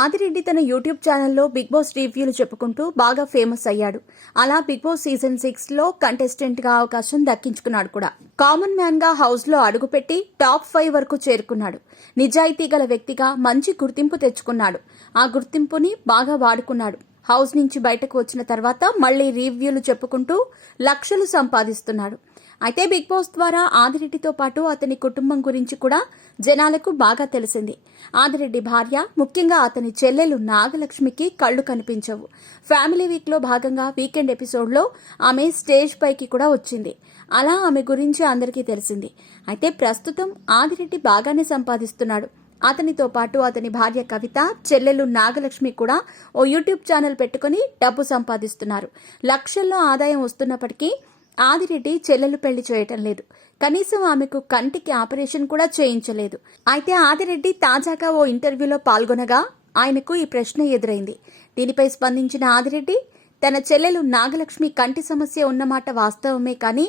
ఆదిరెడ్డి తన యూట్యూబ్ ఛానల్లో big boss రివ్యూలు చెప్పుకుంటూ బాగా ఫేమస్ అయ్యాడు. అలా బిగ్ బాస్ సీజన్ 6 లో కంటెస్టెంట్ గా అవకాశం దక్కించుకున్నాడు కూడా. కామన్ మ్యాన్ గా హౌస్ లో అడుగుపెట్టి టాప్ 5 వరకు చేరుకున్నాడు. నిజాయితీ గల వ్యక్తిగా మంచి గుర్తింపు తెచ్చుకున్నాడు. ఆ గుర్తింపుని బాగా వాడుకున్నాడు. హౌస్ నుంచి బయటకు వచ్చిన తర్వాత మళ్లీ రివ్యూలు చెప్పుకుంటూ లక్షలు సంపాదిస్తున్నాడు. అయితే బిగ్ బాస్ ద్వారా ఆదిరెడ్డితో పాటు అతని కుటుంబం గురించి కూడా జనాలకు బాగా తెలిసింది. ఆదిరెడ్డి భార్య, ముఖ్యంగా అతని చెల్లెలు నాగలక్ష్మికి కళ్లు కనిపించవు. ఫ్యామిలీ వీక్ లో భాగంగా వీకెండ్ ఎపిసోడ్లో ఆమె స్టేజ్ పైకి కూడా వచ్చింది. అలా ఆమె గురించి అందరికీ తెలిసింది. అయితే ప్రస్తుతం ఆదిరెడ్డి బాగానే సంపాదిస్తున్నాడు. అతనితో పాటు అతని భార్య కవిత, చెల్లెలు నాగలక్ష్మి కూడా ఓ యూట్యూబ్ ఛానల్ పెట్టుకుని డబ్బు సంపాదిస్తున్నారు. లక్షల్లో ఆదాయం వస్తున్నప్పటికీ ఆదిరెడ్డి చెల్లెలు పెళ్లి చేయటం లేదు. కనీసం ఆమెకు కంటికి ఆపరేషన్ కూడా చేయించలేదు. అయితే ఆదిరెడ్డి తాజాగా ఓ ఇంటర్వ్యూలో పాల్గొనగా ఆయనకు ఈ ప్రశ్న ఎదురైంది. దీనిపై స్పందించిన ఆదిరెడ్డి తన చెల్లెలు నాగలక్ష్మి కంటి సమస్య ఉన్నమాట వాస్తవమే, కానీ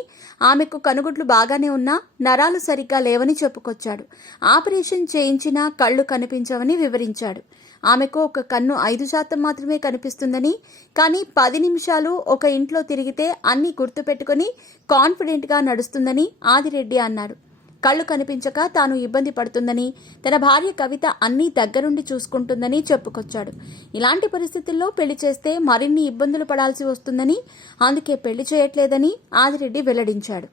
ఆమెకు కనుగుడ్లు బాగానే ఉన్నా నరాలు సరిగ్గా లేవని చెప్పుకొచ్చాడు. ఆపరేషన్ చేయించినా కళ్లు కనిపించవని వివరించాడు. ఆమెకు ఒక కన్ను 5% మాత్రమే కనిపిస్తుందని, కానీ 10 నిమిషాలు ఒక ఇంట్లో తిరిగితే అన్ని గుర్తుపెట్టుకుని కాన్ఫిడెంట్గా నడుస్తుందని ఆదిరెడ్డి అన్నాడు. కళ్లు కనిపించక తాను ఇబ్బంది పడుతుందని, తన భార్య కవిత అన్నీ దగ్గరుండి చూసుకుంటుందని చెప్పుకొచ్చాడు. ఇలాంటి పరిస్థితుల్లో పెళ్లి చేస్తే మరిన్ని ఇబ్బందులు పడాల్సి వస్తుందని, అందుకే పెళ్లి చేయట్లేదని ఆదిరెడ్డి వెల్లడించాడు.